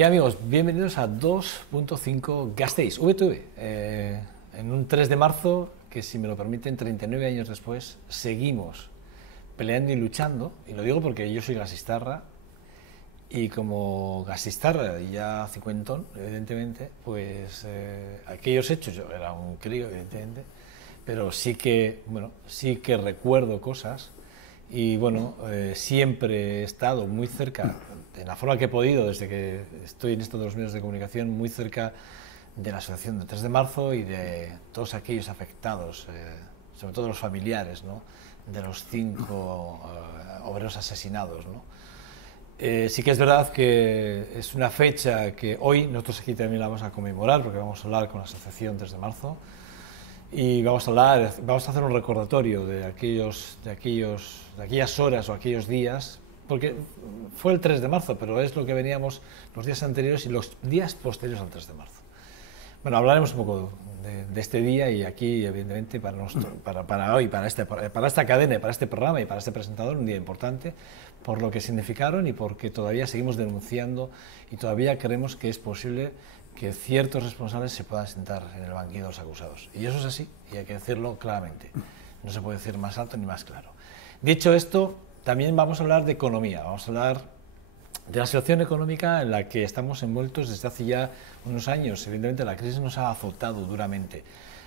¿Qué amigos? Bienvenidos a 2.5 Gasteiz, VTV, en un 3 de marzo que, si me lo permiten, 39 años después, seguimos peleando y luchando, y lo digo porque yo soy gasistarra, y como gasistarra ya cincuentón, evidentemente, pues aquellos hechos, yo era un crío, evidentemente, pero sí que recuerdo cosas, y bueno, siempre he estado muy cerca, de la forma que he podido, desde que estoy en esto de los medios de comunicación, muy cerca de la asociación del 3 de marzo y de todos aquellos afectados, sobre todo los familiares, ¿no?, de los 5 obreros asesinados, ¿no? Sí que es verdad que es una fecha que hoy nosotros aquí también la vamos a conmemorar, porque vamos a hablar con la asociación 3 de marzo y vamos a hacer un recordatorio de aquellas horas o aquellos días, porque fue el 3 de marzo, pero es lo que veníamos los días anteriores y los días posteriores al 3 de marzo. Bueno, hablaremos un poco de este día, y aquí, evidentemente, para hoy, para esta cadena, para este programa y para este presentador, un día importante, por lo que significaron y porque todavía seguimos denunciando y todavía creemos que es posible que ciertos responsables se puedan sentar en el banquillo de los acusados. Y eso es así, y hay que decirlo claramente. No se puede decir más alto ni más claro. Dicho esto, también vamos a hablar de economía, vamos a hablar de la situación económica en la que estamos envueltos desde hace ya unos años. Evidentemente la crisis nos ha azotado duramente.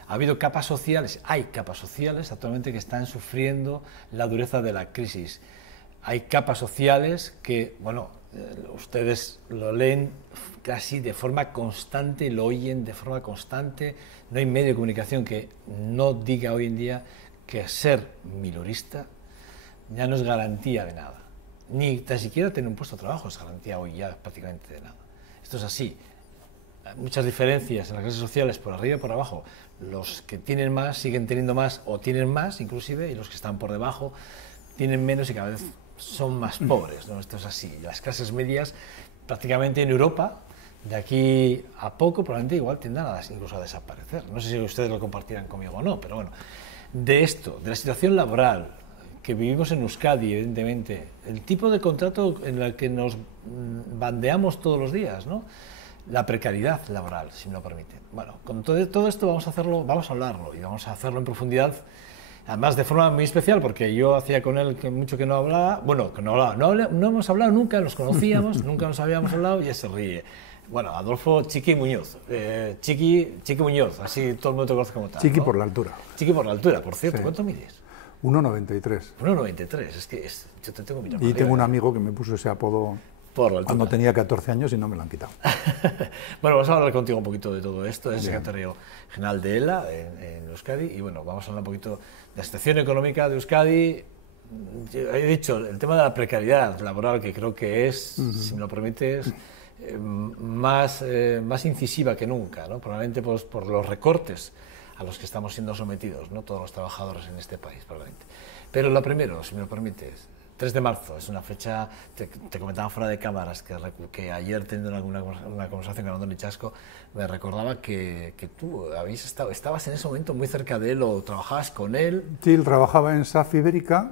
Ha habido capas sociales, hay capas sociales actualmente que están sufriendo la dureza de la crisis. Hay capas sociales que, bueno, ustedes lo leen casi de forma constante, lo oyen de forma constante. No hay medio de comunicación que no diga hoy en día que ser milurista ya no es garantía de nada. Ni tan siquiera tener un puesto de trabajo es garantía hoy ya prácticamente de nada. Esto es así. Hay muchas diferencias en las clases sociales por arriba y por abajo. Los que tienen más siguen teniendo más o tienen más inclusive, y los que están por debajo tienen menos y cada vez son más pobres, ¿no? Esto es así. Las clases medias prácticamente en Europa, de aquí a poco, probablemente igual tendrán incluso a desaparecer. No sé si ustedes lo compartirán conmigo o no, pero bueno. De esto, de la situación laboral que vivimos en Euskadi, evidentemente, el tipo de contrato en el que nos bandeamos todos los días, ¿no?, la precariedad laboral, si me lo permiten. Bueno, con todo esto vamos a hablarlo y vamos a hacerlo en profundidad, además de forma muy especial, porque yo hacía con él mucho que no hablaba, no hemos hablado nunca, nos conocíamos, nunca nos habíamos hablado, y él se ríe. Bueno, Adolfo Chiqui Muñoz, Chiqui Muñoz, así todo el mundo te conoce como tal, Chiqui, ¿no? Por la altura. Chiqui por la altura, por cierto, Sí. ¿Cuánto mides? 1,93. 1,93, es que yo te tengo mi Y tengo un amigo que me puso ese apodo por la altura cuando tenía 14 años y no me lo han quitado. Bueno, vamos a hablar contigo un poquito de todo esto. Es secretario general de ELA en Euskadi, y bueno, vamos a hablar un poquito de la situación económica de Euskadi. He dicho, el tema de la precariedad laboral, que creo que es, si me lo permites, más incisiva que nunca, ¿no? Probablemente pues, por los recortes a los que estamos siendo sometidos, ¿no?, todos los trabajadores en este país, probablemente. Pero lo primero, si me lo permites, 3 de marzo es una fecha, te comentaba fuera de cámaras, que ayer teniendo una conversación con Andoni Chasco, me recordaba que tú estabas en ese momento muy cerca de él, o trabajabas con él. Sí, él trabajaba en SAF Ibérica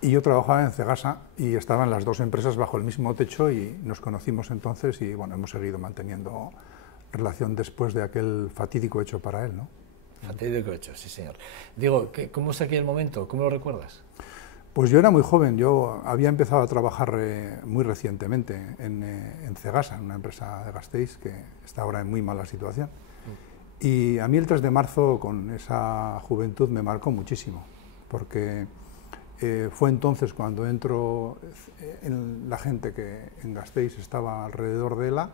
y yo trabajaba en Cegasa, y estaban las dos empresas bajo el mismo techo, y nos conocimos entonces, y bueno, hemos seguido manteniendo relación después de aquel fatídico hecho para él, ¿no? Fatídico hecho, sí señor. Digo, ¿cómo es aquel momento? ¿Cómo lo recuerdas? Pues yo era muy joven, yo había empezado a trabajar muy recientemente en Cegasa, en una empresa de Gasteiz que está ahora en muy mala situación. Y a mí el 3 de marzo, con esa juventud, me marcó muchísimo, porque fue entonces cuando entró en la gente que en Gasteiz estaba alrededor de ELA,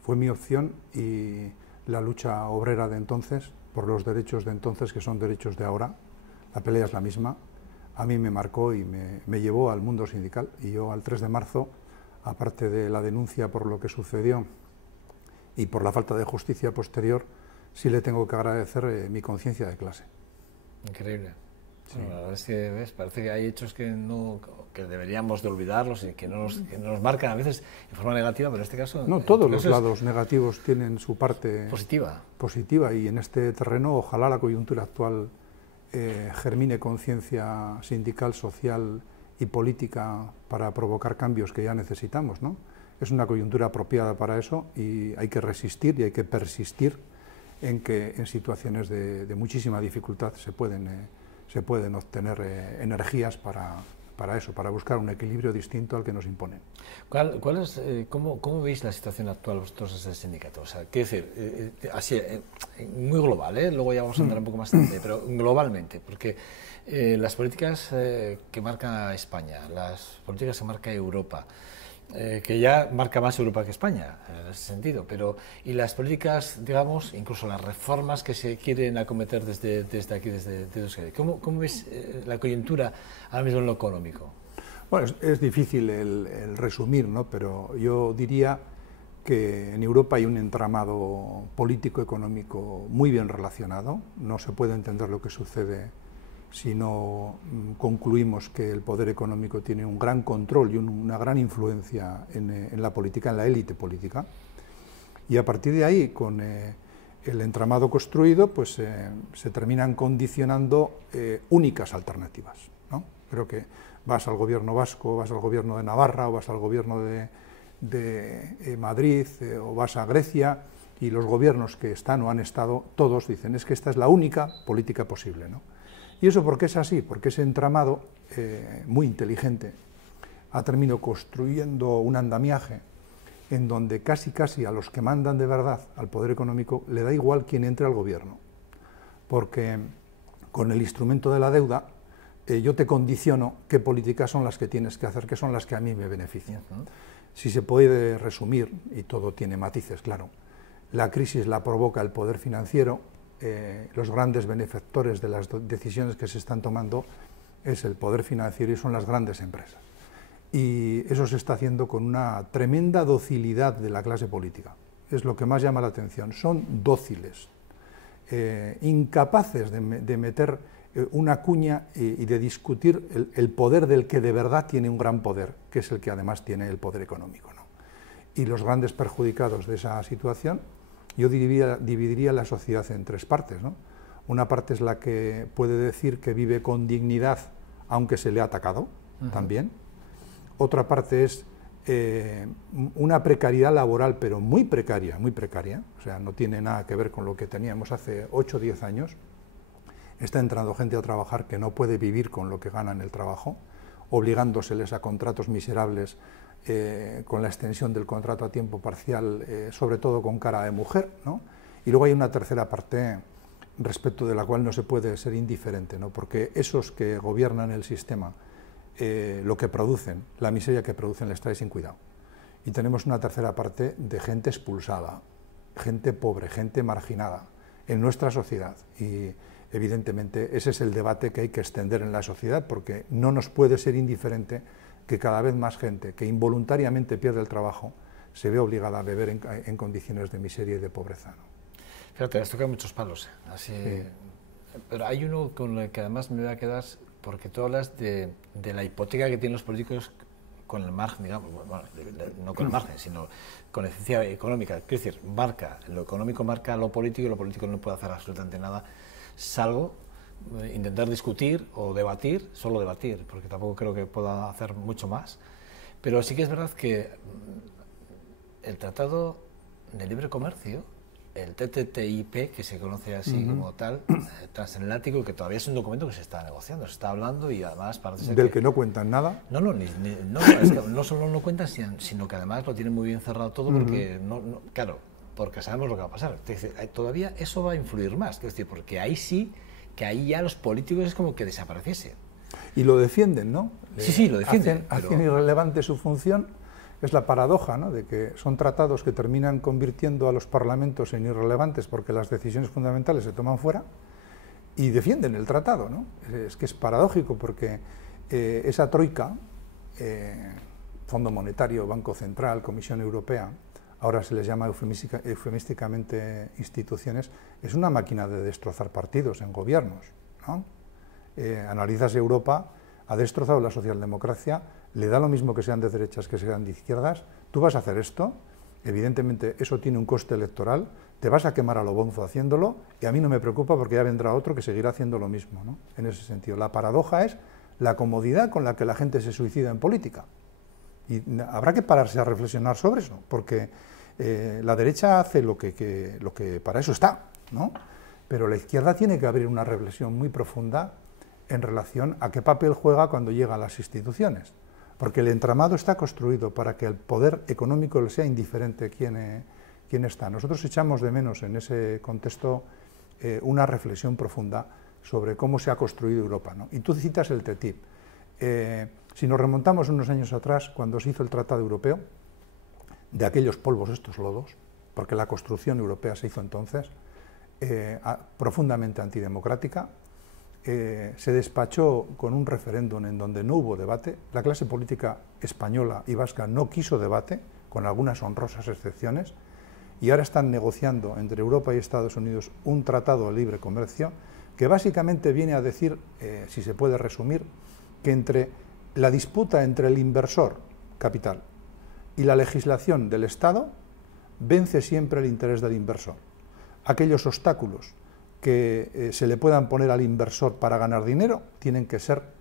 fue mi opción, y la lucha obrera de entonces, por los derechos de entonces, que son derechos de ahora, la pelea es la misma, a mí me marcó y me llevó al mundo sindical. Y yo al 3 de marzo, aparte de la denuncia por lo que sucedió y por la falta de justicia posterior, sí le tengo que agradecer mi conciencia de clase. Increíble. Sí. Bueno, la verdad es que parece que hay hechos que deberíamos de olvidarlos y que nos marcan a veces en forma negativa, pero en este caso... No, todos los lados negativos tienen su parte positiva, y en este terreno ojalá la coyuntura actual germine conciencia sindical, social y política para provocar cambios que ya necesitamos, ¿no? es una coyuntura apropiada para eso y hay que resistir y hay que persistir en que en situaciones de muchísima dificultad se pueden obtener energías para eso, para buscar un equilibrio distinto al que nos imponen. ¿Cómo veis la situación actual vosotros desde el sindicato? O sea, quiero decir, así, muy global, luego ya vamos a entrar un poco más en detalle, pero globalmente, porque las políticas que marca España, las políticas que marca Europa, que ya marca más Europa que España, en ese sentido, y las políticas, digamos, incluso las reformas que se quieren acometer desde aquí, desde Euskadi. ¿Cómo ves la coyuntura ahora mismo en lo económico? Bueno, es difícil el resumir, ¿no? Pero yo diría que en Europa hay un entramado político-económico muy bien relacionado. No se puede entender lo que sucede si no concluimos que el poder económico tiene un gran control y una gran influencia en la política, en la élite política. Y a partir de ahí, con el entramado construido, pues se terminan condicionando únicas alternativas, ¿no? Creo que vas al gobierno vasco, vas al gobierno de Navarra, o vas al gobierno de Madrid, o vas a Grecia, y los gobiernos que están o han estado, todos dicen, es que esta es la única política posible, ¿no? ¿Y eso por qué es así? Porque ese entramado muy inteligente ha terminado construyendo un andamiaje en donde casi a los que mandan de verdad al poder económico le da igual quién entre al gobierno, porque con el instrumento de la deuda yo te condiciono qué políticas son las que tienes que hacer, que son las que a mí me benefician. Si se puede resumir, y todo tiene matices, claro, la crisis la provoca el poder financiero, los grandes benefactores de las decisiones que se están tomando es el poder financiero y son las grandes empresas. Y eso se está haciendo con una tremenda docilidad de la clase política. Es lo que más llama la atención. Son dóciles, incapaces de meter una cuña y de discutir el poder del que de verdad tiene un gran poder, que es el que además tiene el poder económico, ¿no? Y los grandes perjudicados de esa situación, yo dividiría la sociedad en tres partes, ¿no? Una parte es la que puede decir que vive con dignidad, aunque se le ha atacado, también. Otra parte es una precariedad laboral, pero muy precaria, o sea, no tiene nada que ver con lo que teníamos hace 8 o 10 años. Está entrando gente a trabajar que no puede vivir con lo que gana en el trabajo, obligándoseles a contratos miserables, con la extensión del contrato a tiempo parcial, sobre todo con cara de mujer, ¿no? Y luego hay una tercera parte respecto de la cual no se puede ser indiferente, ¿no? Porque esos que gobiernan el sistema, lo que producen, la miseria que producen, les trae sin cuidado. Y tenemos una tercera parte de gente expulsada, gente pobre, gente marginada en nuestra sociedad. Y evidentemente ese es el debate que hay que extender en la sociedad, porque no nos puede ser indiferente que cada vez más gente que involuntariamente pierde el trabajo se ve obligada a beber en condiciones de miseria y de pobreza, ¿no? Fíjate, has tocado muchos palos, así, sí. Pero hay uno con el que además me voy a quedar, porque tú hablas de la hipoteca que tienen los políticos con el margen, digamos, bueno, no con el margen, sino con eficiencia económica. Quiero decir, lo económico marca lo político y lo político no puede hacer absolutamente nada, salvo intentar discutir o debatir, solo debatir, porque tampoco creo que pueda hacer mucho más. Pero sí que es verdad que el Tratado de Libre Comercio, el TTIP, que se conoce así como tal, transatlántico, que todavía es un documento que se está negociando, se está hablando y además parece ser ¿Del que no cuentan nada? No, es que no solo no cuentan, sino que además lo tienen muy bien cerrado todo, porque, claro, porque sabemos lo que va a pasar. Es decir, todavía eso va a influir más, es decir, porque ahí sí, que ahí ya los políticos es como que desapareciese. Y lo defienden, ¿no? Sí, lo defienden. Hacen irrelevante su función. Es la paradoja, ¿no?, de que son tratados que terminan convirtiendo a los parlamentos en irrelevantes porque las decisiones fundamentales se toman fuera y defienden el tratado, ¿no? Es que es paradójico porque esa troika, Fondo Monetario, Banco Central, Comisión Europea, ahora se les llama eufemísticamente instituciones, es una máquina de destrozar partidos en gobiernos, ¿no? Analizas Europa, ha destrozado la socialdemocracia, le da lo mismo que sean de derechas que sean de izquierdas. Tú vas a hacer esto, evidentemente eso tiene un coste electoral, te vas a quemar a lo bonzo haciéndolo y a mí no me preocupa porque ya vendrá otro que seguirá haciendo lo mismo, ¿no? En ese sentido, la paradoja es la comodidad con la que la gente se suicida en política. Y habrá que pararse a reflexionar sobre eso, porque la derecha hace lo que para eso está, ¿no? Pero la izquierda tiene que abrir una reflexión muy profunda en relación a qué papel juega cuando llega a las instituciones, porque el entramado está construido para que el poder económico le sea indiferente quién está. Nosotros echamos de menos en ese contexto una reflexión profunda sobre cómo se ha construido Europa, ¿no? Y tú citas el TTIP. Si nos remontamos unos años atrás, cuando se hizo el Tratado Europeo, de aquellos polvos estos lodos, porque la construcción europea se hizo entonces, profundamente antidemocrática, se despachó con un referéndum en donde no hubo debate, la clase política española y vasca no quiso debate, con algunas honrosas excepciones, y ahora están negociando entre Europa y Estados Unidos un tratado de libre comercio que básicamente viene a decir, si se puede resumir, que entre la disputa entre el inversor capital y la legislación del Estado vence siempre el interés del inversor. Aquellos obstáculos que se le puedan poner al inversor para ganar dinero tienen que ser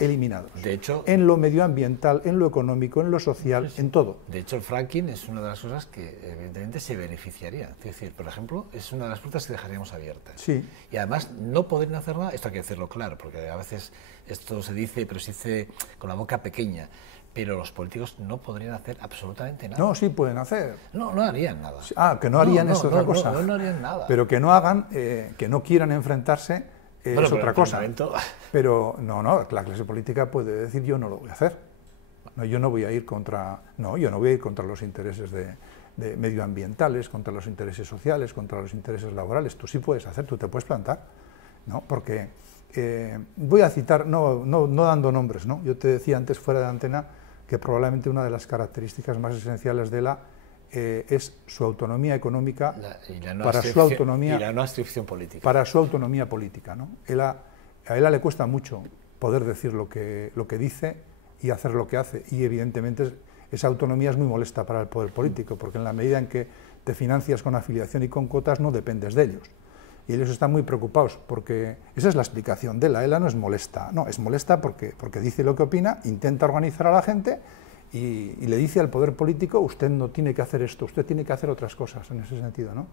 eliminados. De hecho, en lo medioambiental, en lo económico, en lo social, en todo. De hecho, el fracking es una de las cosas que evidentemente se beneficiaría. Es decir, por ejemplo, es una de las puertas que dejaríamos abiertas. Sí. Y además no podrían hacer nada, esto hay que decirlo claro, porque a veces esto se dice, pero se dice con la boca pequeña. Pero los políticos no podrían hacer absolutamente nada. No, sí pueden hacer. No, no harían nada. Ah, que no harían es otra cosa. No harían nada. Pero que no hagan, que no quieran enfrentarse, es otra cosa. Pero no, la clase política puede decir yo no lo voy a hacer. No, yo no voy a ir contra, los intereses de medioambientales, contra los intereses sociales, contra los intereses laborales. Tú sí puedes hacer, tú te puedes plantar, ¿no? Porque voy a citar, no dando nombres, ¿no? Yo te decía antes fuera de antena que probablemente una de las características más esenciales de ELA es su autonomía económica para su autonomía, y la no adscripción política. Para su autonomía política, ¿no? A ELA le cuesta mucho poder decir lo que dice y hacer lo que hace, y evidentemente esa autonomía es muy molesta para el poder político, porque en la medida en que te financias con afiliación y con cuotas no dependes de ellos. Y ellos están muy preocupados, porque esa es la explicación de ELA. ELA no es molesta, no, es molesta porque dice lo que opina, intenta organizar a la gente y le dice al poder político, usted no tiene que hacer esto, usted tiene que hacer otras cosas en ese sentido, ¿no?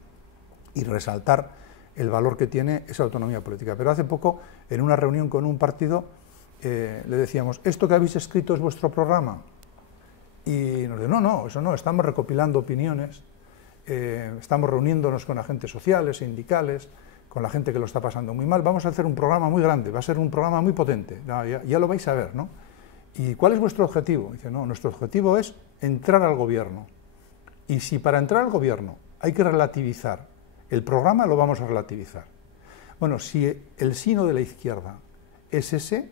Y resaltar el valor que tiene esa autonomía política. Pero hace poco, en una reunión con un partido, le decíamos, ¿esto que habéis escrito es vuestro programa? Y nos dijo, no, eso no, estamos recopilando opiniones, estamos reuniéndonos con agentes sociales, sindicales, con la gente que lo está pasando muy mal, vamos a hacer un programa muy grande, va a ser un programa muy potente, ya lo vais a ver, ¿no? ¿Y cuál es vuestro objetivo? Dice, no, nuestro objetivo es entrar al gobierno, y si para entrar al gobierno hay que relativizar el programa, lo vamos a relativizar. Bueno, si el sino de la izquierda es ese,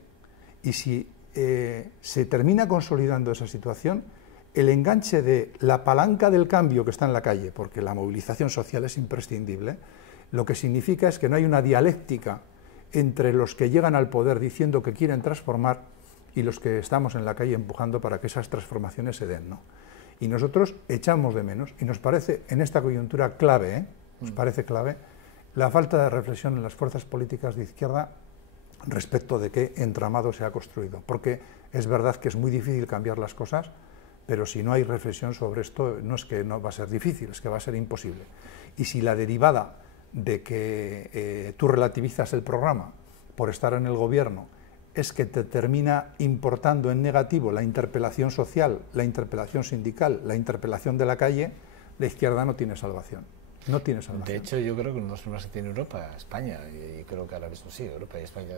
y si se termina consolidando esa situación, el enganche de la palanca del cambio que está en la calle, porque la movilización social es imprescindible, lo que significa es que no hay una dialéctica entre los que llegan al poder diciendo que quieren transformar y los que estamos en la calle empujando para que esas transformaciones se den, ¿no? Y nosotros echamos de menos, y nos parece en esta coyuntura clave, nos parece clave, la falta de reflexión en las fuerzas políticas de izquierda respecto de qué entramado se ha construido, porque es verdad que es muy difícil cambiar las cosas, pero si no hay reflexión sobre esto, no es que no va a ser difícil, es que va a ser imposible. Y si la derivada de que tú relativizas el programa por estar en el gobierno es que te termina importando en negativo la interpelación social, la interpelación sindical, la interpelación de la calle, la izquierda no tiene salvación. No tiene salvación. De hecho, yo creo que uno de los problemas que tiene Europa, España, y creo que ahora mismo sí, Europa y España,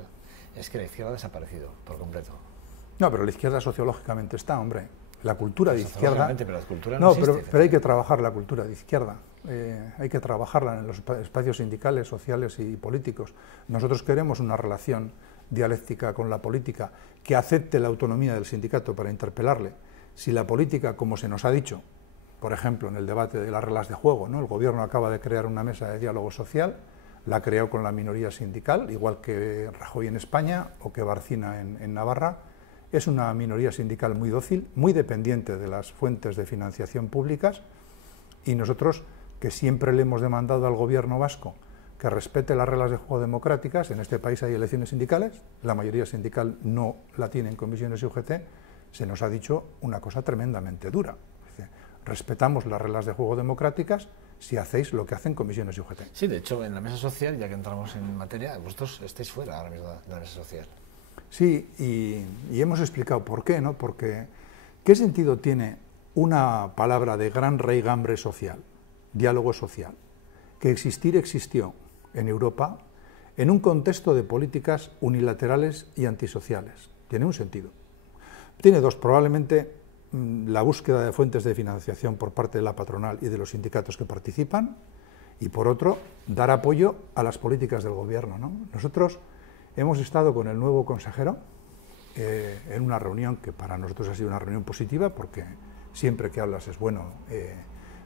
es que la izquierda ha desaparecido por completo. No, pero la izquierda sociológicamente está, hombre. La cultura de izquierda... Pero la cultura no existe, pero hay que trabajar la cultura de izquierda. Hay que trabajarla en los espacios sindicales, sociales y políticos. Nosotros queremos una relación dialéctica con la política que acepte la autonomía del sindicato para interpelarle. Si la política, como se nos ha dicho, por ejemplo, en el debate de las reglas de juego, ¿no? El gobierno acaba de crear una mesa de diálogo social, la creó con la minoría sindical, igual que Rajoy en España o que Barcina en Navarra. Es una minoría sindical muy dócil, muy dependiente de las fuentes de financiación públicas, y nosotros, que siempre le hemos demandado al gobierno vasco que respete las reglas de juego democráticas, en este país hay elecciones sindicales, la mayoría sindical no la tiene en comisiones y UGT, se nos ha dicho una cosa tremendamente dura. Dice, respetamos las reglas de juego democráticas si hacéis lo que hacen comisiones y UGT. Sí, de hecho, en la mesa social, ya que entramos en materia, vosotros estáis fuera ahora mismo de la mesa social. Sí, y hemos explicado por qué, ¿no? Porque, ¿qué sentido tiene una palabra de gran raigambre social, diálogo social, que existió en Europa en un contexto de políticas unilaterales y antisociales? Tiene un sentido. Tiene dos, probablemente la búsqueda de fuentes de financiación por parte de la patronal y de los sindicatos que participan, y por otro, dar apoyo a las políticas del gobierno, ¿no? Nosotros hemos estado con el nuevo consejero en una reunión que para nosotros ha sido una reunión positiva, porque siempre que hablas es bueno,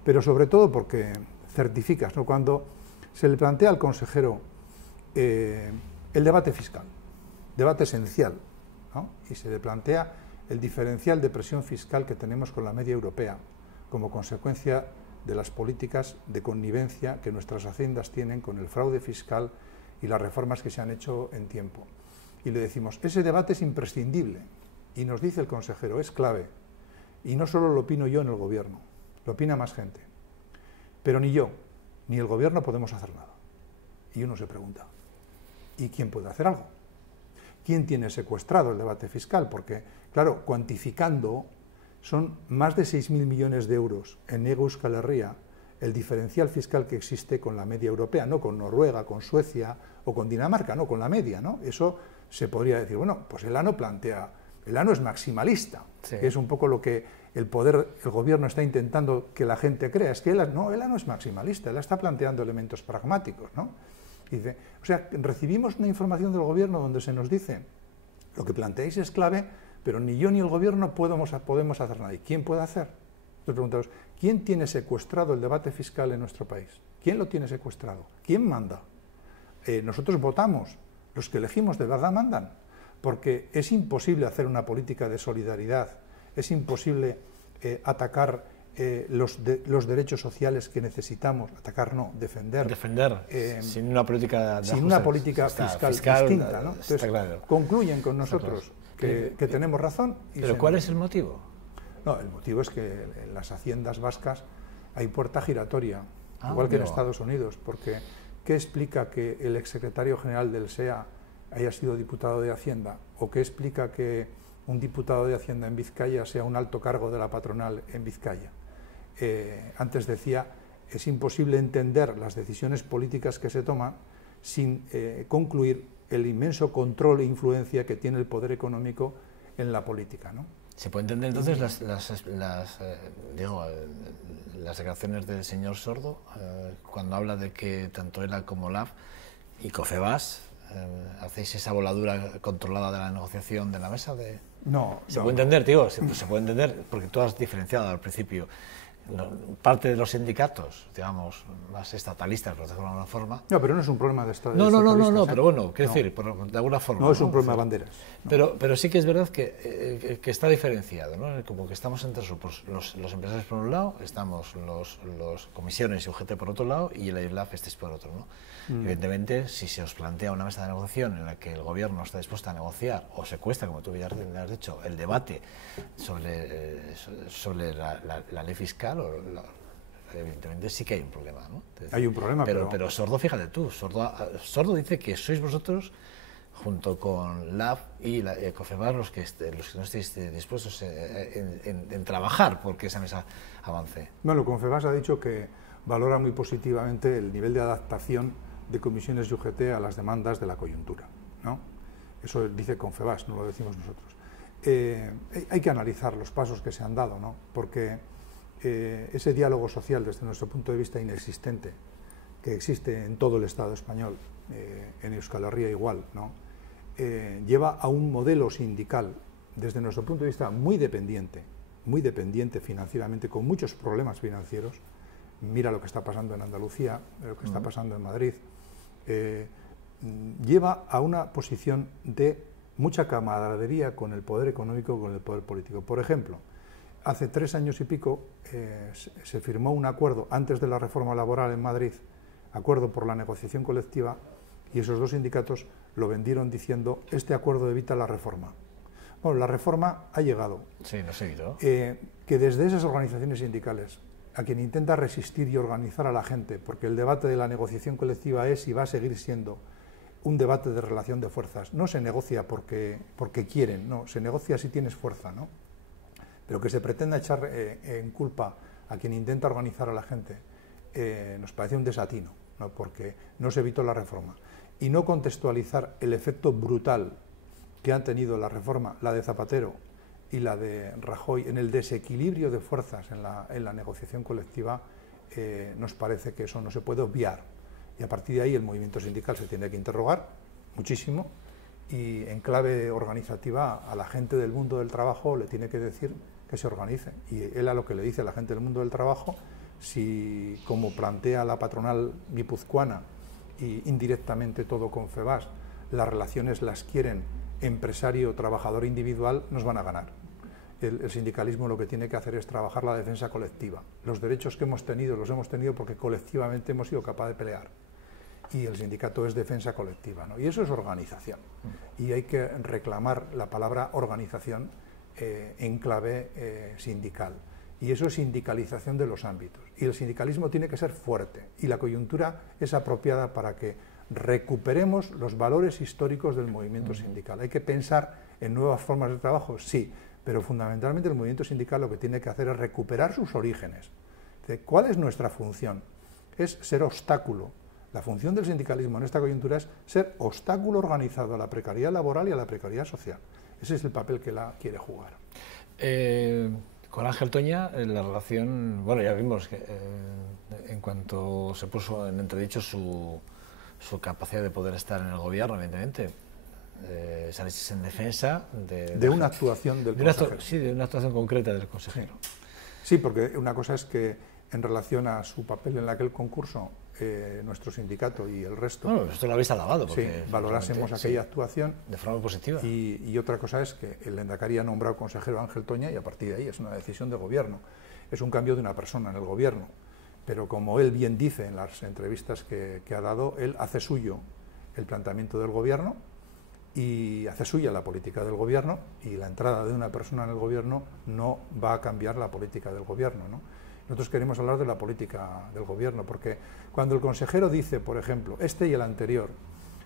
pero sobre todo porque certificas, ¿no? Cuando se le plantea al consejero el debate fiscal, debate esencial, ¿no? Y se le plantea el diferencial de presión fiscal que tenemos con la media europea como consecuencia de las políticas de connivencia que nuestras haciendas tienen con el fraude fiscal y las reformas que se han hecho en tiempo. Y le decimos, ese debate es imprescindible, y nos dice el consejero, es clave, y no solo lo opino yo en el gobierno, lo opina más gente, pero ni yo, ni el gobierno podemos hacer nada. Y uno se pregunta, ¿y quién puede hacer algo? ¿Quién tiene secuestrado el debate fiscal? Porque, claro, cuantificando, son más de 6.000 millones de euros en Hego Euskal Herria el diferencial fiscal que existe con la media europea, no con Noruega, con Suecia o con Dinamarca, no, con la media, ¿no? Eso se podría decir, bueno, pues el ANO plantea, el ANO es maximalista, sí, que es un poco lo que el gobierno está intentando que la gente crea, es que el ANO es maximalista, él está planteando elementos pragmáticos, ¿no? Dice, o sea, recibimos una información del gobierno donde se nos dice, lo que planteáis es clave, pero ni yo ni el gobierno podemos hacer nada. ¿Y quién puede hacer? Nos preguntamos, ¿quién tiene secuestrado el debate fiscal en nuestro país? ¿Quién lo tiene secuestrado? ¿Quién manda? Nosotros votamos, los que elegimos de verdad mandan, porque es imposible hacer una política de solidaridad, es imposible atacar los derechos sociales que necesitamos, atacar no, defender. Sin una política de sin una política fiscal distinta, ¿no? Entonces, claro, concluyen con nosotros que tenemos razón. ¿Pero cuál es el motivo? No, el motivo es que en las haciendas vascas hay puerta giratoria, igual que en Estados Unidos, porque ¿qué explica que el exsecretario general del SEA haya sido diputado de Hacienda? ¿O qué explica que un diputado de Hacienda en Vizcaya sea un alto cargo de la patronal en Vizcaya? Antes decía, es imposible entender las decisiones políticas que se toman sin concluir el inmenso control e influencia que tiene el poder económico en la política, ¿no? ¿Se puede entender entonces las declaraciones del señor Sordo cuando habla de que tanto ELA como LAF y Confebask hacéis esa voladura controlada de la negociación de la mesa? No. ¿Se puede entender, tío? Se puede entender, porque tú has diferenciado al principio parte de los sindicatos, digamos, más estatalistas, por decirlo de alguna forma. No, pero no es un problema de Estado. No, pero bueno, quiero decir, de alguna forma. No es un problema de banderas. Pero sí que es verdad que está diferenciado, ¿no? Como que estamos entre los empresarios por un lado, estamos los comisiones y UGT por otro lado, y el EIRLAF estéis por otro, ¿no? Evidentemente, si se os plantea una mesa de negociación en la que el gobierno está dispuesto a negociar, o secuestra, como tú ya has dicho, el debate sobre la ley fiscal, evidentemente sí que hay un problema, ¿no? Hay un problema, pero Sordo, fíjate tú, Sordo dice que sois vosotros, junto con LAF y Confebask, los que no estéis dispuestos en trabajar porque esa mesa avance. Bueno, Confebask ha dicho que valora muy positivamente el nivel de adaptación de comisiones y UGT a las demandas de la coyuntura, ¿no? Eso dice Confebask, no lo decimos nosotros. Hay que analizar los pasos que se han dado, ¿no? Porque ese diálogo social, desde nuestro punto de vista inexistente, que existe en todo el Estado español, en Euskal Herria igual, ¿no? Lleva a un modelo sindical, desde nuestro punto de vista muy dependiente financieramente, con muchos problemas financieros. Mira lo que está pasando en Andalucía, lo que está pasando en Madrid. Lleva a una posición de mucha camaradería con el poder económico, con el poder político. Por ejemplo, hace 3 años y pico se firmó un acuerdo antes de la reforma laboral en Madrid, acuerdo por la negociación colectiva, y esos dos sindicatos lo vendieron diciendo, este acuerdo evita la reforma. Bueno, la reforma ha llegado. Sí, no sé, ¿no? Que desde esas organizaciones sindicales, a quien intenta resistir y organizar a la gente, porque el debate de la negociación colectiva es y va a seguir siendo un debate de relación de fuerzas. No se negocia porque quieren, no, se negocia si tienes fuerza, ¿no? Pero que se pretenda echar en culpa a quien intenta organizar a la gente nos parece un desatino, ¿no? Porque no se evitó la reforma. Y no contextualizar el efecto brutal que han tenido la reforma, la de Zapatero y la de Rajoy, en el desequilibrio de fuerzas en la negociación colectiva, nos parece que eso no se puede obviar. Y a partir de ahí el movimiento sindical se tiene que interrogar muchísimo y en clave organizativa a la gente del mundo del trabajo le tiene que decir que se organice. Y él a lo que le dice a la gente del mundo del trabajo, si como plantea la patronal guipuzcoana y indirectamente todo Confebask, las relaciones las quieren empresario-trabajador individual, nos van a ganar. El sindicalismo lo que tiene que hacer es trabajar la defensa colectiva. Los derechos que hemos tenido los hemos tenido porque colectivamente hemos sido capaces de pelear. Y el sindicato es defensa colectiva, ¿no? Y eso es organización. Y hay que reclamar la palabra organización en clave sindical. Y eso es sindicalización de los ámbitos. Y el sindicalismo tiene que ser fuerte. Y la coyuntura es apropiada para que recuperemos los valores históricos del movimiento sindical. Hay que pensar en nuevas formas de trabajo, sí, pero fundamentalmente el movimiento sindical lo que tiene que hacer es recuperar sus orígenes. ¿Cuál es nuestra función? Es ser obstáculo. La función del sindicalismo en esta coyuntura es ser obstáculo organizado a la precariedad laboral y a la precariedad social. Ese es el papel que la quiere jugar. Con Ángel Toña, la relación, bueno, ya vimos que en cuanto se puso en entredicho su capacidad de poder estar en el gobierno, evidentemente, salís en defensa de una actuación del consejero. Sí, de una actuación concreta del consejero. Sí, porque una cosa es que en relación a su papel en aquel concurso, nuestro sindicato y el resto... Bueno, esto lo habéis alabado, porque sí, valorásemos aquella actuación. De forma positiva. Y otra cosa es que el Lehendakari ha nombrado consejero a Ángel Toña y a partir de ahí es una decisión de gobierno. Es un cambio de una persona en el gobierno. Pero como él bien dice en las entrevistas que ha dado, él hace suyo el planteamiento del gobierno y hace suya la política del gobierno, y la entrada de una persona en el gobierno no va a cambiar la política del gobierno, ¿no? Nosotros queremos hablar de la política del gobierno, porque cuando el consejero dice, por ejemplo, este y el anterior,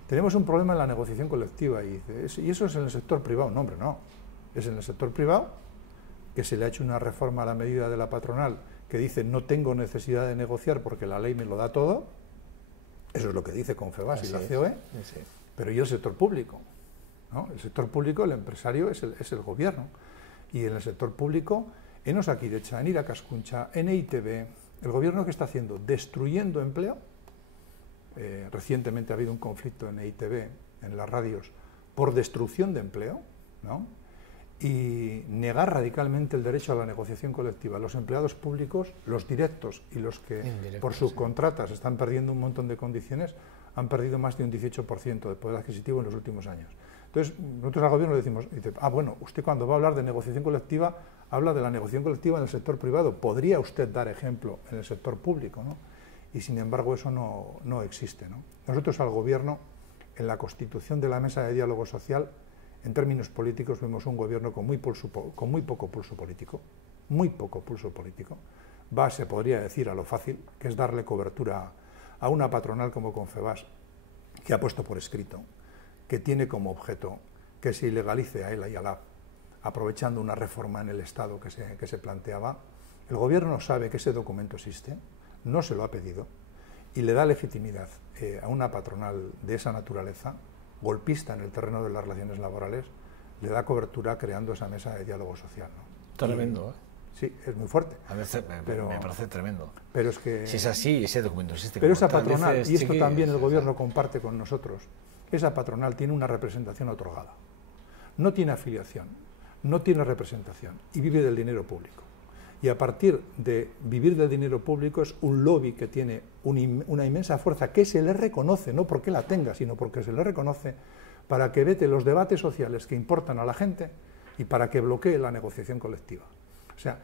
tenemos un problema en la negociación colectiva, y dice, ¿y eso es en el sector privado? No, hombre, no. Es en el sector privado que se le ha hecho una reforma a la medida de la patronal que dice no tengo necesidad de negociar porque la ley me lo da todo. Eso es lo que dice Confebask y la COE. Sí. Pero ¿y el sector público? ¿No? El sector público, el empresario es el gobierno. Y en el sector público, en Osakidecha, en Irakaskuntza, en EITB, el gobierno ¿qué está haciendo? Destruyendo empleo. Recientemente ha habido un conflicto en EITB, en las radios, por destrucción de empleo, ¿no? Y negar radicalmente el derecho a la negociación colectiva. Los empleados públicos, los directos y los que por subcontratas están perdiendo un montón de condiciones, han perdido más de un 18% de poder adquisitivo en los últimos años. Entonces, nosotros al gobierno le decimos, dice, bueno, usted cuando va a hablar de negociación colectiva, habla de la negociación colectiva en el sector privado. ¿Podría usted dar ejemplo en el sector público, ¿no? Y sin embargo eso no existe, ¿no? Nosotros al gobierno, en la constitución de la mesa de diálogo social, en términos políticos vemos un gobierno con muy poco pulso político, se podría decir a lo fácil, que es darle cobertura a una patronal como Confebask, que ha puesto por escrito, que tiene como objeto que se ilegalice a ELA y a LAB, aprovechando una reforma en el Estado que se planteaba. El gobierno sabe que ese documento existe, no se lo ha pedido, y le da legitimidad a una patronal de esa naturaleza, golpista en el terreno de las relaciones laborales, le da cobertura creando esa mesa de diálogo social, ¿no? Tremendo, ¿eh? Sí, es muy fuerte. A veces me parece tremendo. Pero es que... Si es así, ese documento existe. Pero esa patronal, y esto también el gobierno comparte con nosotros, esa patronal tiene una representación otorgada. No tiene afiliación, no tiene representación y vive del dinero público. Y a partir de vivir del dinero público es un lobby que tiene una inmensa fuerza que se le reconoce, no porque la tenga, sino porque se le reconoce, para que vete los debates sociales que importan a la gente y para que bloquee la negociación colectiva. O sea,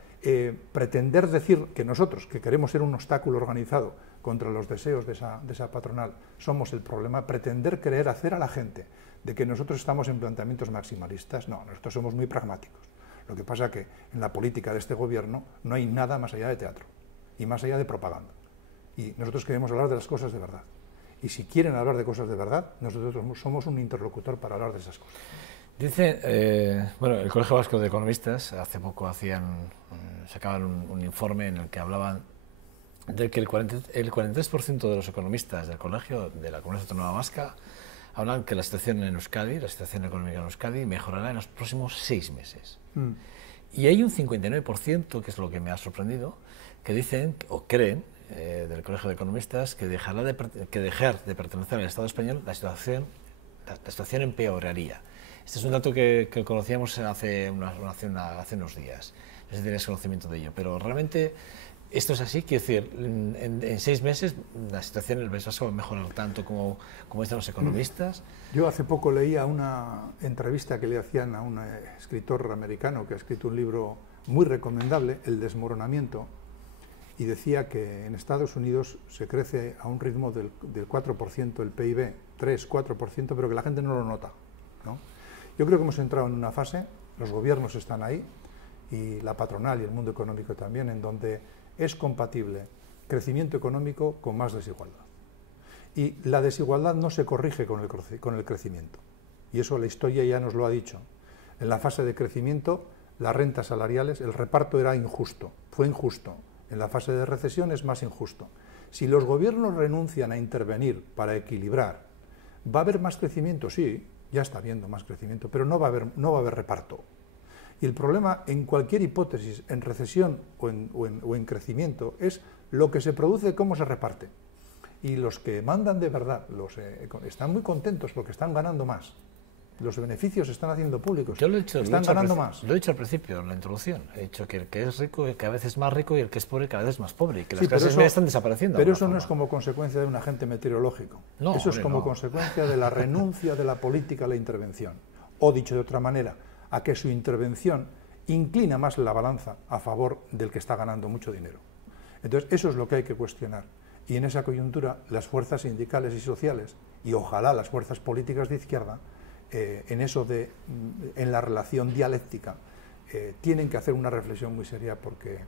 pretender decir que nosotros, que queremos ser un obstáculo organizado contra los deseos de esa patronal, somos el problema, pretender hacer a la gente de que nosotros estamos en planteamientos maximalistas. No, nosotros somos muy pragmáticos. Lo que pasa es que en la política de este gobierno no hay nada más allá de teatro y más allá de propaganda. Y nosotros queremos hablar de las cosas de verdad. Y si quieren hablar de cosas de verdad, nosotros somos un interlocutor para hablar de esas cosas. Dice, bueno, el Colegio Vasco de Economistas hace poco sacaban un informe en el que hablaban de que el 43% de los economistas del colegio, de la Comunidad Autónoma Vasca, hablan que la situación en Euskadi, la situación económica en Euskadi, mejorará en los próximos 6 meses. Y hay un 59%, que es lo que me ha sorprendido, que dicen o creen, del Colegio de Economistas, que dejar de pertenecer al Estado español, la situación empeoraría. Este es un dato que conocíamos hace unos días. No sé si tenéis conocimiento de ello, pero realmente esto es así. Quiero decir, en 6 meses la situación en el País Vasco va a mejorar tanto como dicen los economistas. Yo hace poco leía una entrevista que le hacían a un escritor americano que ha escrito un libro muy recomendable, El desmoronamiento, y decía que en Estados Unidos se crece a un ritmo del 4% el PIB, 3-4%, pero que la gente no lo nota, ¿no? Yo creo que hemos entrado en una fase, los gobiernos están ahí, y la patronal y el mundo económico también, en donde es compatible crecimiento económico con más desigualdad. Y la desigualdad no se corrige con el crecimiento. Y eso la historia ya nos lo ha dicho. En la fase de crecimiento, las rentas salariales, el reparto era injusto, fue injusto. En la fase de recesión es más injusto. Si los gobiernos renuncian a intervenir para equilibrar, ¿va a haber más crecimiento? Sí, ya está habiendo más crecimiento, pero no va a haber reparto. Y el problema en cualquier hipótesis, en recesión o en crecimiento, es lo que se produce, cómo se reparte. Y los que mandan de verdad están muy contentos porque están ganando más. Los beneficios se están haciendo públicos. Yo están ganando más. Lo he dicho al principio, en la introducción. He dicho que el que es rico cada vez es más rico y el que es pobre cada vez es más pobre. Y que las clases medias están desapareciendo. Pero eso no es como consecuencia de un agente meteorológico. No, eso es como consecuencia de la renuncia de la política a la intervención. O dicho de otra manera, a que su intervención inclina más la balanza a favor del que está ganando mucho dinero. Entonces, eso es lo que hay que cuestionar. Y en esa coyuntura, las fuerzas sindicales y sociales, y ojalá las fuerzas políticas de izquierda, en la relación dialéctica, tienen que hacer una reflexión muy seria, porque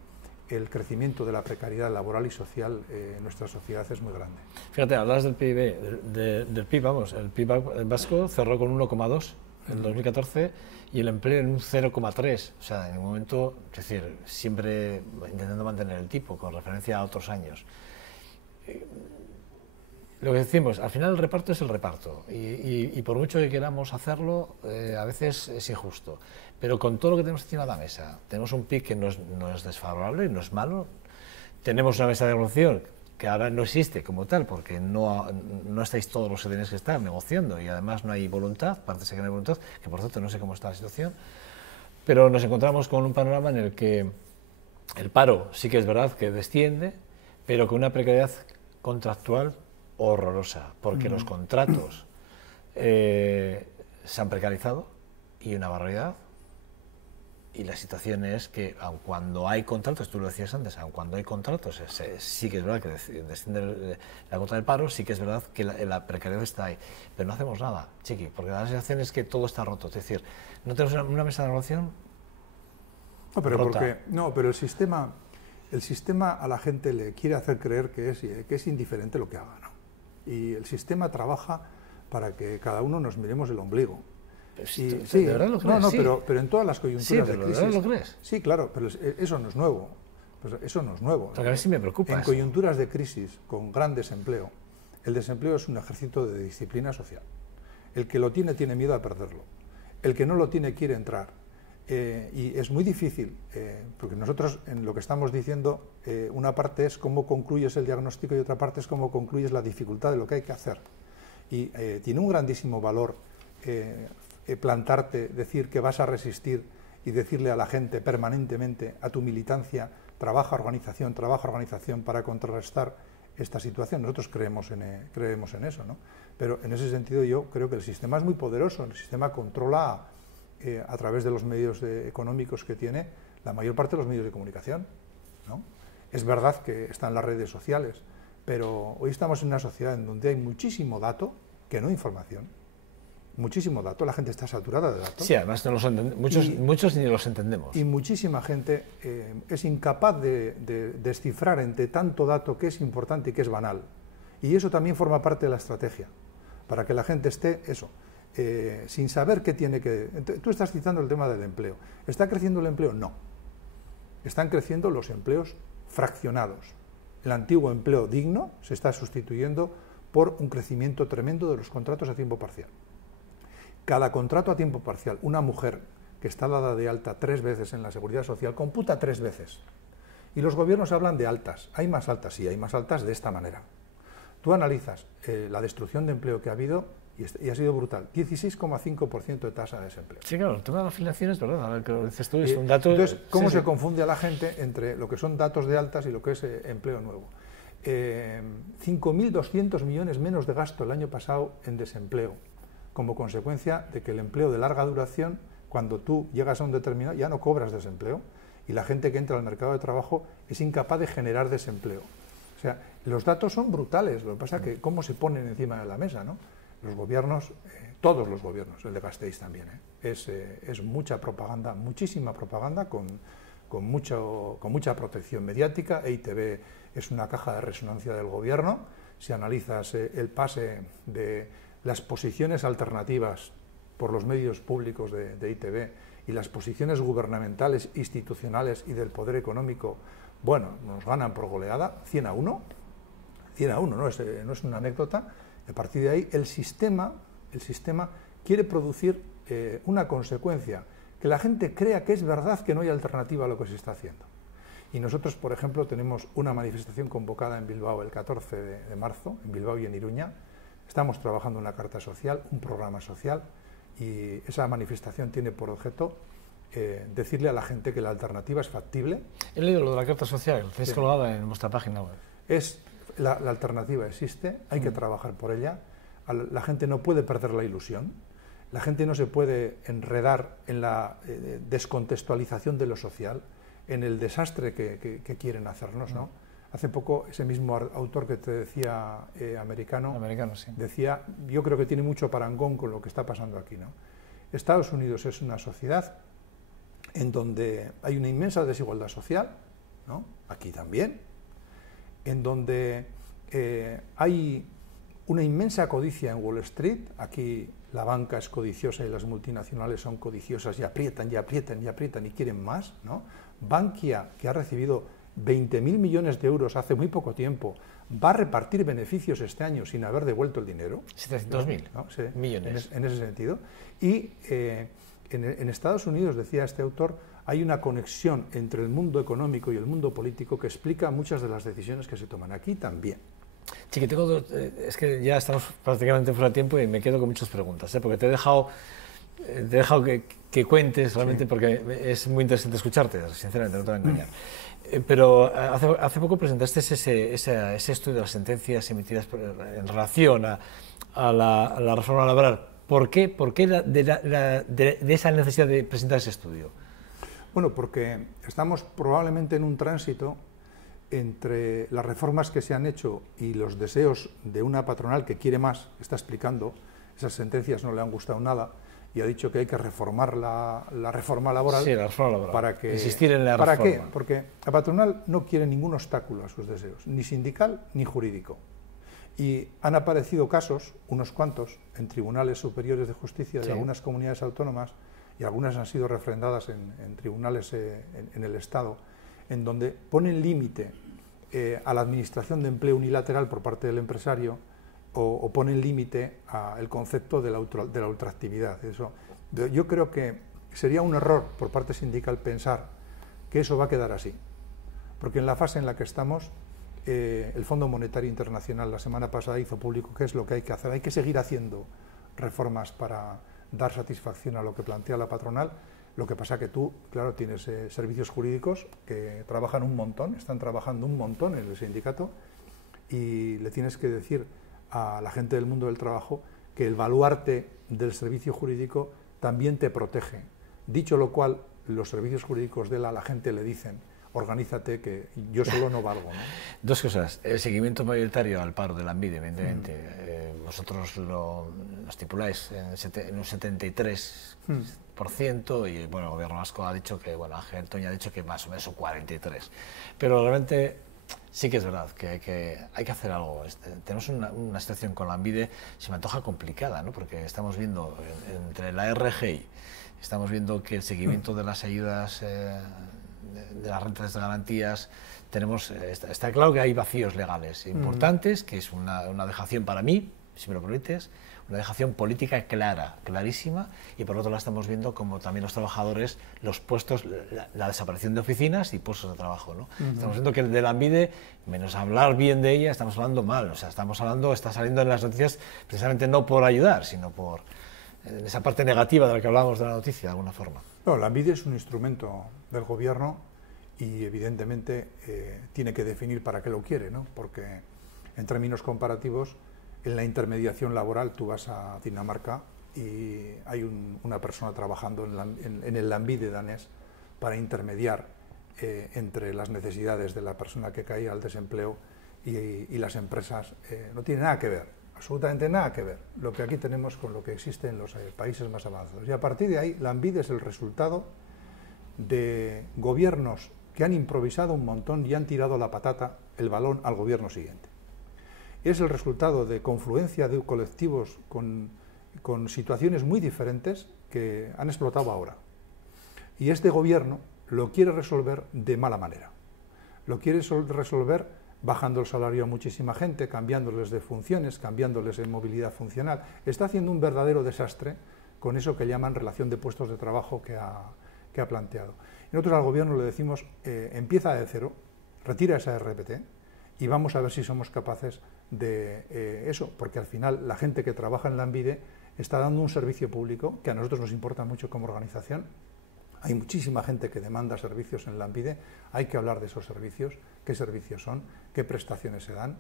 el crecimiento de la precariedad laboral y social en nuestra sociedad es muy grande. Fíjate, hablas del PIB, del PIB, vamos, el PIB vasco cerró con 1,2 en 2014 y el empleo en un 0,3, o sea, en un momento, es decir, siempre intentando mantener el tipo con referencia a otros años. Lo que decimos, al final el reparto es el reparto y por mucho que queramos hacerlo, a veces es injusto. Pero con todo lo que tenemos encima de la mesa, tenemos un PIB que no es desfavorable, no es malo, tenemos una mesa de negociación que ahora no existe como tal, porque no estáis todos los que tenéis que estar negociando y además no hay voluntad, parece que no hay voluntad, que por cierto no sé cómo está la situación, pero nos encontramos con un panorama en el que el paro sí que es verdad que desciende, pero con una precariedad contractual horrorosa, porque los contratos se han precarizado y una barbaridad, y la situación es que aun cuando hay contratos, tú lo decías antes, aun cuando hay contratos, sí que es verdad que desciende la cuota del paro, sí que es verdad que la precariedad está ahí, pero no hacemos nada, chiqui, porque la sensación es que todo está roto, es decir, no tenemos una mesa de negociación rota. Pero el sistema a la gente le quiere hacer creer que es indiferente lo que haga, ¿no? Y el sistema trabaja para que cada uno nos miremos el ombligo. Sí, ¿de verdad lo crees? No, pero en todas las coyunturas de crisis. ¿De verdad lo crees? Sí, claro, pero eso no es nuevo. Eso no es nuevo. Porque a mí sí me preocupa En eso. coyunturas de crisis con gran desempleo, el desempleo es un ejército de disciplina social. El que lo tiene miedo a perderlo. El que no lo tiene quiere entrar. Y es muy difícil, porque nosotros en lo que estamos diciendo, una parte es cómo concluyes el diagnóstico y otra parte es cómo concluyes la dificultad de lo que hay que hacer. Y tiene un grandísimo valor plantarte, decir que vas a resistir y decirle a la gente permanentemente, a tu militancia, trabaja organización para contrarrestar esta situación. Nosotros creemos en eso, ¿no? Pero en ese sentido yo creo que el sistema es muy poderoso, el sistema controla a través de los medios económicos que tiene la mayor parte de los medios de comunicación, ¿no? Es verdad que están las redes sociales, pero hoy estamos en una sociedad en donde hay muchísimo dato que no información. muchísimo dato, la gente está saturada de datos. Sí, además no muchos ni los entendemos. Y muchísima gente es incapaz de descifrar entre tanto dato qué es importante y qué es banal. Y eso también forma parte de la estrategia, para que la gente esté, sin saber qué tiene que... Tú estás citando el tema del empleo. ¿Está creciendo el empleo? No. Están creciendo los empleos fraccionados. El antiguo empleo digno se está sustituyendo por un crecimiento tremendo de los contratos a tiempo parcial. Cada contrato a tiempo parcial, una mujer que está dada de alta 3 veces en la Seguridad Social, computa 3 veces. Y los gobiernos hablan de altas. ¿Hay más altas? Sí, hay más altas de esta manera. Tú analizas la destrucción de empleo que ha habido y ha sido brutal. 16,5% de tasa de desempleo. Sí, claro, el tema de la afiliación es verdad. A ver, que lo dices tú, es un dato... Entonces, ¿cómo se confunde a la gente entre lo que son datos de altas y lo que es empleo nuevo? 5.200 millones menos de gasto el año pasado en desempleo, como consecuencia de que el empleo de larga duración, cuando tú llegas a un determinado, ya no cobras desempleo, y la gente que entra al mercado de trabajo es incapaz de generar desempleo. O sea, los datos son brutales, lo que pasa es que cómo se ponen encima de la mesa, ¿no? Los gobiernos, todos los gobiernos, el de Gasteiz también, es mucha propaganda, muchísima propaganda con mucha protección mediática. EITB es una caja de resonancia del gobierno. Si analizas el pase de las posiciones alternativas por los medios públicos de EITB y las posiciones gubernamentales, institucionales y del poder económico, bueno, nos ganan por goleada, 100-1, no es una anécdota. A partir de ahí, el sistema quiere producir una consecuencia, que la gente crea que es verdad que no hay alternativa a lo que se está haciendo. Y nosotros, por ejemplo, tenemos una manifestación convocada en Bilbao el 14 de marzo, en Bilbao y en Iruña. Estamos trabajando una carta social, un programa social, y esa manifestación tiene por objeto decirle a la gente que la alternativa es factible. He leído lo de la carta social, que tenéis colgada en vuestra página web. La alternativa existe, hay que trabajar por ella. La gente no puede perder la ilusión, la gente no se puede enredar en la descontextualización de lo social, en el desastre que quieren hacernos, ¿no? Hace poco ese mismo autor que te decía, americano, sí, decía, yo creo que tiene mucho parangón con lo que está pasando aquí, ¿no? Estados Unidos es una sociedad en donde hay una inmensa desigualdad social, ¿no? Aquí también, en donde hay una inmensa codicia en Wall Street. Aquí la banca es codiciosa y las multinacionales son codiciosas y aprietan, y aprietan, y aprietan y quieren más, ¿no? Bankia, que ha recibido 20.000 millones de euros hace muy poco tiempo, va a repartir beneficios este año sin haber devuelto el dinero. 700.000 Sí, millones. En ese sentido. Y en Estados Unidos, decía este autor, hay una conexión entre el mundo económico y el mundo político que explica muchas de las decisiones que se toman aquí también. Sí, que tengo es que ya estamos prácticamente fuera de tiempo y me quedo con muchas preguntas, porque te he dejado que cuentes realmente, sí, porque es muy interesante escucharte, sinceramente, no te voy a engañar. Pero hace poco presentaste ese estudio de las sentencias emitidas en relación a la reforma laboral. ¿Por qué de esa necesidad de presentar ese estudio? Bueno, porque estamos probablemente en un tránsito entre las reformas que se han hecho y los deseos de una patronal que quiere más, está explicando, esas sentencias no le han gustado nada, y ha dicho que hay que reformar la reforma laboral. Sí, la reforma laboral. Para que, insistir en la reforma. ¿Para qué? Porque la patronal no quiere ningún obstáculo a sus deseos, ni sindical ni jurídico. Y han aparecido casos, unos cuantos, en tribunales superiores de justicia de algunas comunidades autónomas, y algunas han sido refrendadas en tribunales en el Estado, en donde ponen límite a la administración de empleo unilateral por parte del empresario, o ponen límite al concepto de la ultraactividad. Yo creo que sería un error por parte sindical pensar que eso va a quedar así, porque en la fase en la que estamos, el Fondo Monetario Internacional la semana pasada hizo público qué es lo que hay que hacer. Hay que seguir haciendo reformas para dar satisfacción a lo que plantea la patronal. Lo que pasa que tú, claro, tienes servicios jurídicos que trabajan un montón, están trabajando un montón en el sindicato, y le tienes que decir a la gente del mundo del trabajo que el baluarte del servicio jurídico también te protege. Dicho lo cual, los servicios jurídicos de la gente le dicen: organízate, que yo solo no valgo, ¿no? Dos cosas. El seguimiento mayoritario al paro de Lanbide, evidentemente, vosotros lo estipuláis en un 73%, y bueno, el gobierno vasco ha dicho que, bueno, Ángel Toña ha dicho que más o menos un 43%. Pero realmente sí que es verdad que hay que hacer algo. Tenemos una situación con Lanbide, se me antoja complicada, ¿no? Porque estamos viendo entre la RGI, estamos viendo que el seguimiento de las ayudas, de las rentas de garantías, está claro que hay vacíos legales importantes, que es una dejación para mí, si me lo permites, una dejación política clarísima, y por otro lado estamos viendo como también los trabajadores, los puestos, la desaparición de oficinas y puestos de trabajo, ¿no? Estamos viendo que de Lanbide, menos hablar bien de ella, estamos hablando mal, o sea, está saliendo en las noticias precisamente no por ayudar, sino por esa parte negativa de la que hablábamos de la noticia, de alguna forma. No, Lanbide es un instrumento del gobierno y evidentemente tiene que definir para qué lo quiere, ¿no? Porque en términos comparativos, en la intermediación laboral tú vas a Dinamarca y hay una persona trabajando en el Lanbide danés para intermediar entre las necesidades de la persona que cae al desempleo y las empresas. No tiene nada que ver, absolutamente nada que ver lo que aquí tenemos con lo que existe en los países más avanzados. Y a partir de ahí, Lanbide es el resultado de gobiernos que han improvisado un montón y han tirado la patata, el balón, al gobierno siguiente. Es el resultado de confluencia de colectivos con situaciones muy diferentes que han explotado ahora. Y este gobierno lo quiere resolver de mala manera. Lo quiere resolver bajando el salario a muchísima gente, cambiándoles de funciones, cambiándoles en movilidad funcional. Está haciendo un verdadero desastre con eso que llaman relación de puestos de trabajo que ha planteado. Y nosotros al gobierno le decimos, empieza de cero, retira esa RPT y vamos a ver si somos capaces de eso, porque al final la gente que trabaja en Lanbide está dando un servicio público que a nosotros nos importa mucho como organización. Hay muchísima gente que demanda servicios en Lanbide, hay que hablar de esos servicios, qué servicios son, qué prestaciones se dan,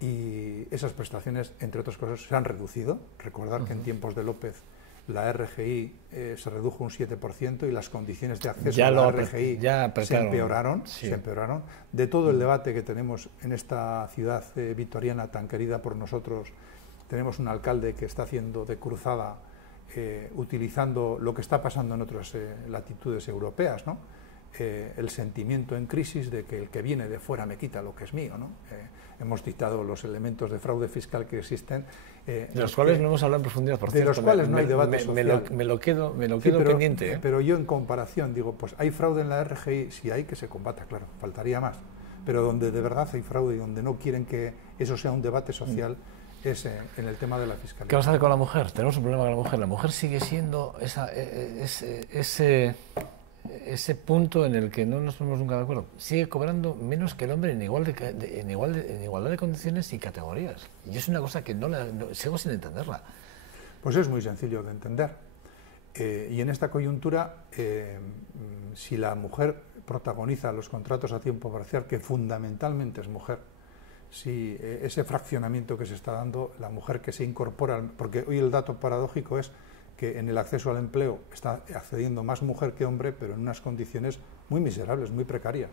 y esas prestaciones, entre otras cosas, se han reducido. Recordar que en tiempos de López la RGI se redujo un 7% y las condiciones de acceso a la RGI se empeoraron, sí. Se empeoraron. De todo el debate que tenemos en esta ciudad vitoriana tan querida por nosotros, tenemos un alcalde que está haciendo de cruzada utilizando lo que está pasando en otras latitudes europeas, ¿no? El sentimiento en crisis de que el que viene de fuera me quita lo que es mío, ¿no? Hemos citado los elementos de fraude fiscal que existen. De los cuales no hemos hablado en profundidad, por cierto. De los cuales no hay debate social. Me lo quedo pendiente. Pero yo en comparación digo, pues hay fraude en la RGI, si hay que se combata, claro, faltaría más. Pero donde de verdad hay fraude y donde no quieren que eso sea un debate social es en el tema de la fiscalidad. ¿Qué vamos a hacer con la mujer? Tenemos un problema con la mujer. La mujer sigue siendo ese punto en el que no nos ponemos nunca de acuerdo. Sigue cobrando menos que el hombre en igualdad de condiciones y categorías. Y es una cosa que sigo sin entenderla. Pues es muy sencillo de entender. Y en esta coyuntura, si la mujer protagoniza los contratos a tiempo parcial, que fundamentalmente es mujer, si ese fraccionamiento que se está dando, la mujer que se incorpora, porque hoy el dato paradójico es que en el acceso al empleo está accediendo más mujer que hombre, pero en unas condiciones muy miserables, muy precarias.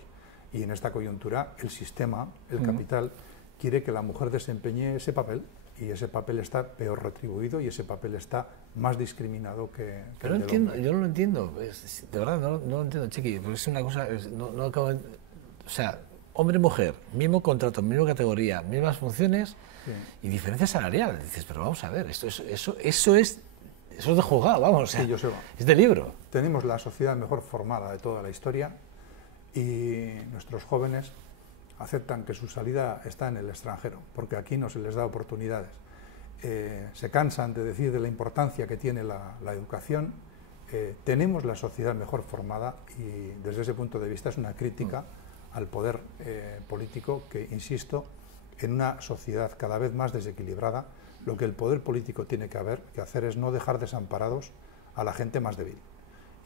Y en esta coyuntura el sistema, el capital, quiere que la mujer desempeñe ese papel, y ese papel está peor retribuido y ese papel está más discriminado que pero el entiendo, hombre. yo no lo entiendo, de verdad no lo entiendo, Chiqui, porque es una cosa, no acabo de, o sea, hombre-mujer, mismo contrato, misma categoría, mismas funciones, sí, y diferencia salarial. Dices, pero vamos a ver, eso es de juzgado, vamos, o sea, sí, Joseba, es de libro. Tenemos la sociedad mejor formada de toda la historia y nuestros jóvenes aceptan que su salida está en el extranjero, porque aquí no se les da oportunidades. Se cansan de decir de la importancia que tiene la educación. Tenemos la sociedad mejor formada y desde ese punto de vista es una crítica al poder político que, insisto, en una sociedad cada vez más desequilibrada, lo que el poder político tiene que hacer es no dejar desamparados a la gente más débil.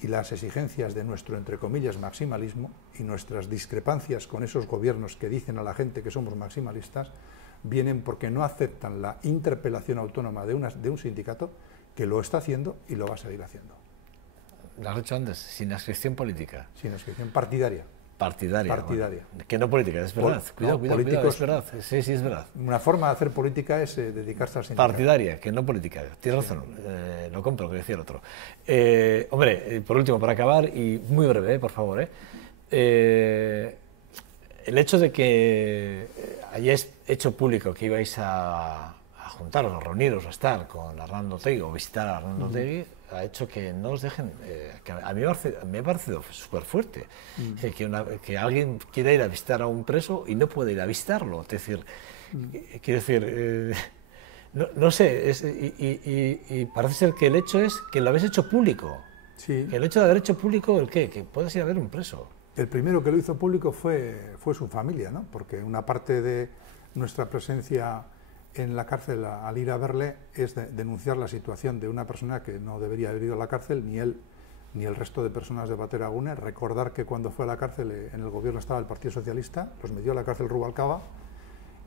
Y las exigencias de nuestro, entre comillas, maximalismo y nuestras discrepancias con esos gobiernos que dicen a la gente que somos maximalistas, vienen porque no aceptan la interpelación autónoma de un sindicato que lo está haciendo y lo va a seguir haciendo. Lo has dicho antes, sin adscripción política. Sin adscripción partidaria. Partidaria. Partidaria. Bueno, que no política, es verdad. Cuidado, es verdad. Sí, es verdad. Una forma de hacer política es dedicarse al sindicato. Partidaria, que no política. Tienes razón, lo compro, que decía el otro. Hombre, por último, para acabar, y muy breve, por favor, el hecho de que hayáis hecho público que ibais a juntaros, a reuniros, a estar con Arnaldo Otegi o visitar a Arnaldo Otegi, ha hecho que no os dejen, que a mí me ha parecido súper fuerte, que alguien quiera ir a visitar a un preso y no puede ir a visitarlo. Es decir, quiero decir, no sé, y parece ser que el hecho es que lo habéis hecho público. Sí. Que el hecho de haber hecho público, ¿el qué? Que puedas ir a ver un preso. El primero que lo hizo público fue su familia, ¿no? Porque una parte de nuestra presencia en la cárcel al ir a verle es denunciar la situación de una persona que no debería haber ido a la cárcel, ni él ni el resto de personas de Bateragune. Recordar que cuando fue a la cárcel en el gobierno estaba el Partido Socialista, los metió a la cárcel Rubalcaba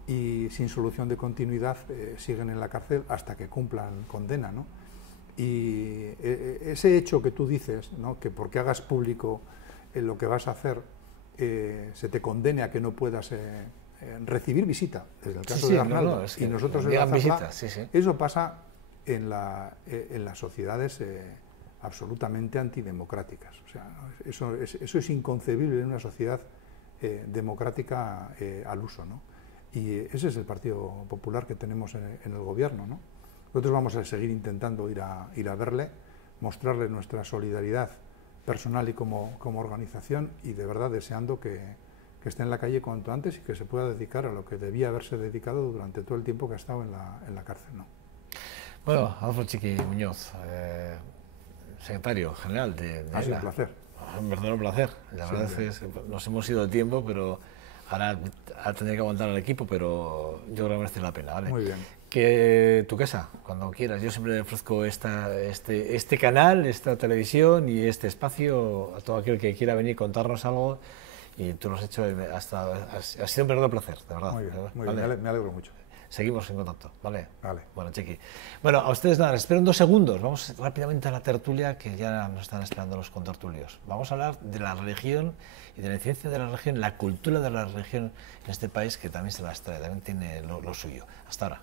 y sin solución de continuidad siguen en la cárcel hasta que cumplan condena, ¿no? Y ese hecho que tú dices, ¿no? Que porque hagas público lo que vas a hacer se te condene a que no puedas recibir visita, desde el caso de Arnaldo, es que y nosotros visita, eso pasa en las sociedades absolutamente antidemocráticas. O sea, eso es inconcebible en una sociedad democrática al uso, ¿no? Y ese es el Partido Popular que tenemos en el gobierno, ¿no? Nosotros vamos a seguir intentando ir a verle, mostrarle nuestra solidaridad personal y como organización, y de verdad deseando que esté en la calle cuanto antes y que se pueda dedicar a lo que debía haberse dedicado durante todo el tiempo que ha estado en la cárcel, ¿no? Bueno, Adolfo Chiqui Muñoz, secretario general de ha sido un placer. Un verdadero placer. La verdad es que nos hemos ido de tiempo, pero ahora ha tenido que aguantar al equipo, pero yo creo que merece la pena, ¿vale? Muy bien. Que tu casa, cuando quieras. Yo siempre le ofrezco este canal, esta televisión y este espacio a todo aquel que quiera venir a contarnos algo, y tú lo has hecho ha sido un verdadero placer, de verdad. Muy bien, me alegro mucho. Seguimos en contacto, ¿vale? Vale. Bueno, Chiqui. Bueno, a ustedes nada, les espero en 2 segundos. Vamos rápidamente a la tertulia, que ya nos están esperando los contertulios. Vamos a hablar de la religión y de la incidencia de la religión, la cultura de la religión en este país, que también se las trae, también tiene lo suyo. Hasta ahora.